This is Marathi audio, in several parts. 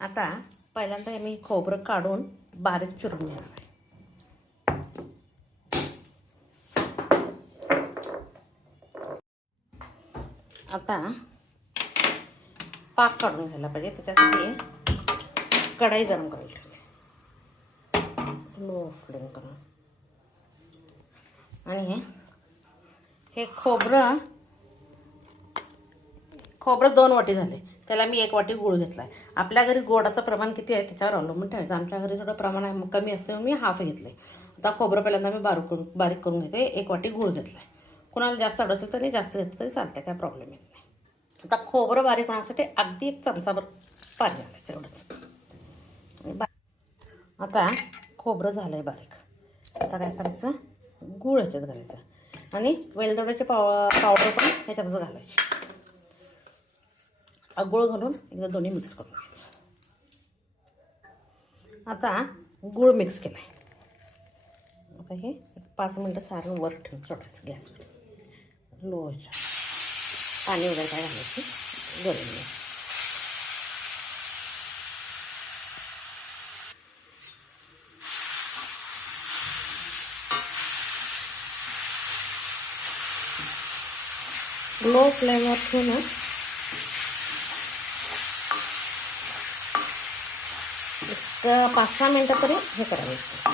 आता पहिल्यांदा मी खोबरं काढून बारीक चिरून घेणार आहे. आता पाक काढून घ्यायला पाहिजे. तर त्यासाठी कढई गरम करायला ठेवते लो फ्लेम करून. आणि हे खोबरं 2 वाटी झाले. त्याला मी 1 वाटी गूळ घेतला आहे. आपल्या घरी गोडाचं प्रमाण किती आहे त्याच्यावर अवलंबून ठेवायचं. आमच्या घरी थोडं प्रमाण आहे कमी असते मी हाफ घेतले. आता खोबरं पहिल्यांदा मी बारीक करून घेते. 1 वाटी गूळ घेतला आहे. कुणाला जास्त आवडत असेल तरी जास्त घेतलं तरी चालते, काय प्रॉब्लेम येत नाही. आता खोबरं बारीक होण्यासाठी अगदी 1 चमचाभर पाणी घालायचं एवढंच. आता खोबरं झालं आहे बारीक. आता काय करायचं, गूळ ह्याच्यात घालायचं आणि वेलदोड्याचे पावडर पण ह्याच्यातच घालायची. गूळ घालून एकदा दोन्ही मिक्स करून घ्यायचं. आता गूळ मिक्स केला आहे. आता हे 5 मिनटं सारं वर ठेवून सोडायचं गॅसवर लो ह्याच्या. पाणी वगैरे काय घालायची गरज नाही. लो फ्लेमवर ठेवून 5-6 मिनटं तरी हे करायचं.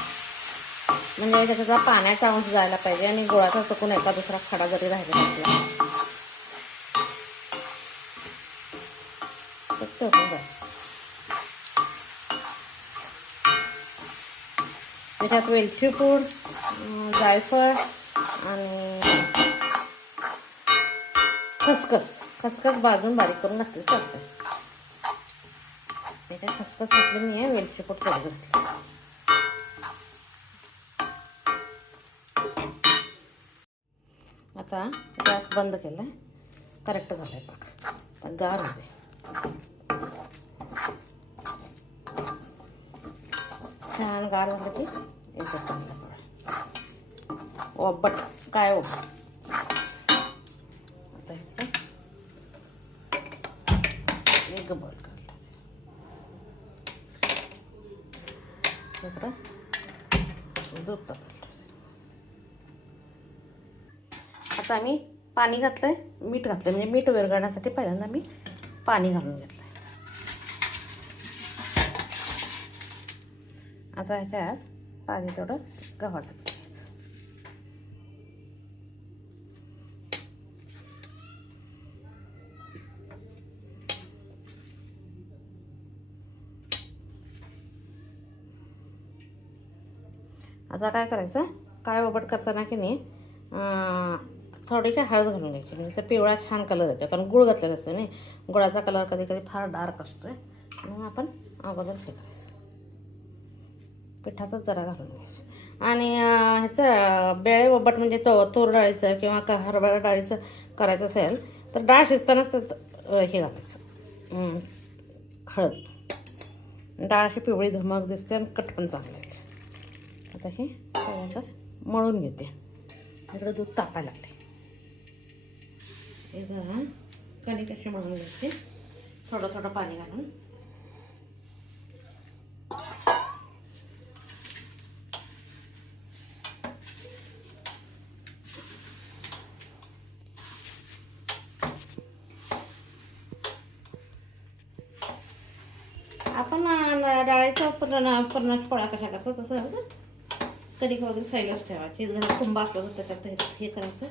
म्हणजे त्याचा पाण्याचा अंश जायला पाहिजे आणि गुळाचा चुकून एका दुसरा खडा जरी राहिला पाहिजे. त्याच्यात वेलची पूड, जायफळ आणि खसखस भाजून बारीक करून घातली चालतं. त्याच्यात खसखस घातली नाही आहे, वेलची पूड थोडी घातली. आता गॅस बंद केला आहे. करेक्ट झाला आहे पाक. आता गार होते. छान गार झालं की एकच चांगला पडा. ओबट काय ओबट. आता एक बॉईल काढला. दूध तापवलं. आता आम्ही पाणी घातलंय, मीठ घातलं. म्हणजे मीठ विरघळण्यासाठी पहिल्यांदा मी पाणी घालून घेतलंय. आता ह्याच्यात पाणी तेवढं गव्हाचं घ्यायचं. आता काय करायचं, काय ओबट करताना की नाही थोडी काय हळद घालून घ्यायची. म्हणजे पिवळा छान कलर येतो, कारण गुळ घातलेला असतो नाही. गुळाचा कलर कधी कधी फार डार्क असतो आहे. म्हणून आपण अगोदरच हे करायचं, पिठाचंच जरा घालून घ्यायचं. आणि ह्याचं बेळे ओबट म्हणजे तूर डाळीचं किंवा हरभरा डाळीचं करायचं असेल तर डाळ शिजतानाच हे घालायचं हळद. डाळ अशी पिवळी धमक दिसते आणि कट पण चांगले येते. आता हे पहिल्यांदा मळून घेते. इकडं दूध तापायला लागते. हे जरा कणिक अशी मळून घ्यायची थोडं थोडं पाणी घालून. आपण डाळीचा पुरणाच्या पोळ्या कशा करतो तसं कणिक वगैरे साईडलाच ठेवायची. जर कुंभा असलं तर त्याच्यात हे करायचं,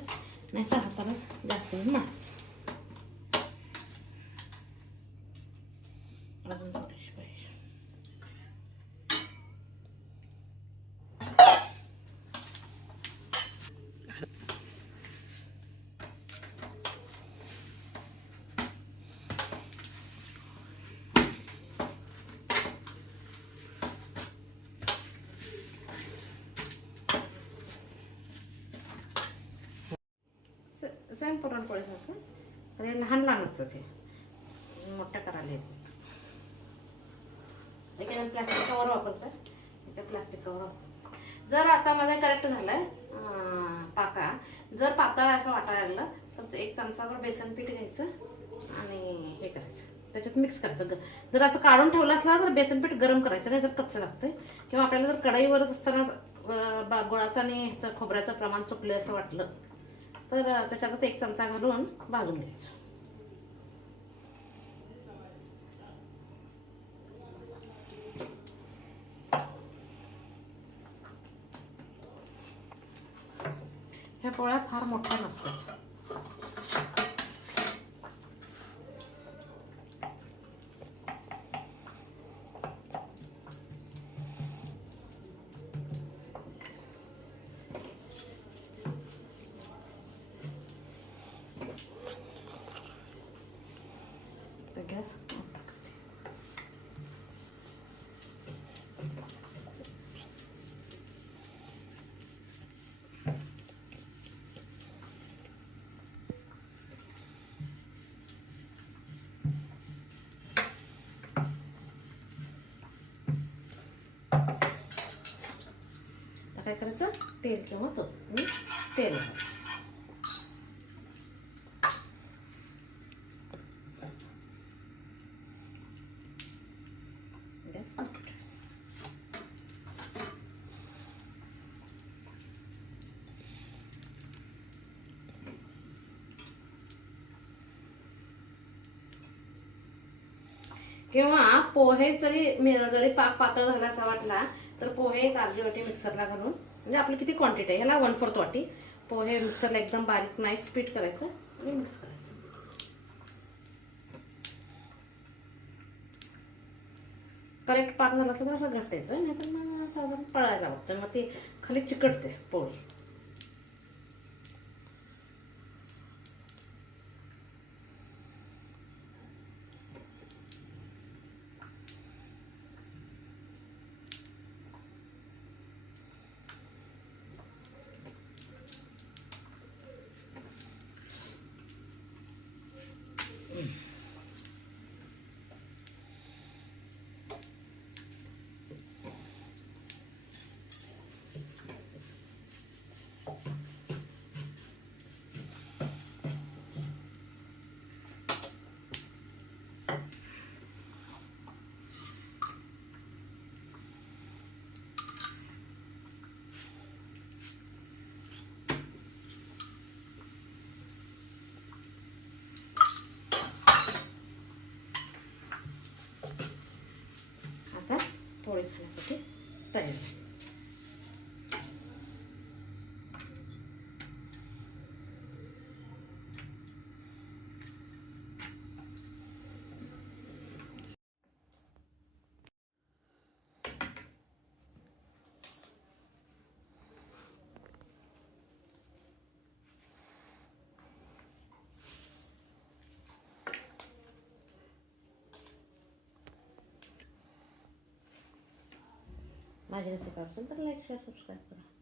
नाही तर हातालाच जास्त वेळ मळायचं. अजून थोडीशी पाहिजे. सेम पुरणपोळीसारखं, तर लहान लहान असतं ते, मोठ्या करायला येत. एखाद्या प्लास्टिक कवर वापरतात, एका प्लास्टिक कवर वापरतात. जर आता माझा करेक्ट झालाय पाका, जर पातळ असं वाटायला लागलं तर 1 चमचाभर बेसन पीठ घ्यायचं आणि हे करायचं, त्याच्यात मिक्स करायचं. जर असं काढून ठेवलं असला तर बेसन पीठ गरम करायचं, नाही तर कच्चं लागतंय. किंवा आपल्याला जर कढईवरच असताना गुळाचं आणि ह्याचं खोबऱ्याचं प्रमाण चुकलं असं वाटलं तर त्याच्यातच 1 चमचा घालून भाजून घ्यायचं. ह्या पोळ्या फार मोठ्या नसतात. गॅस काय करायचं, तेल किंवा तूप. तेल गॅस बंद करायचा. किंवा पोहे जरी पाक पातळ झाला असा वाटला तर पोहे 1 अर्धी वाटी मिक्सरला घालून, म्हणजे आपली किती क्वांटिटी आहे ह्याला 1/4 वाटी पोहे मिक्सरला एकदम बारीक नाईस पीठ करायचं आणि मिक्स करायचं. करेक्ट पाक झाला असं तर असं घटायचं, नाही तर मग साधारण पळायला लागतं, मग ते खाली चिकटते पोळी. आता पोळी खाण्यासाठी तयार. माझी रेसिपी असेल तर लाईक शेअर सबस्क्राईब करा.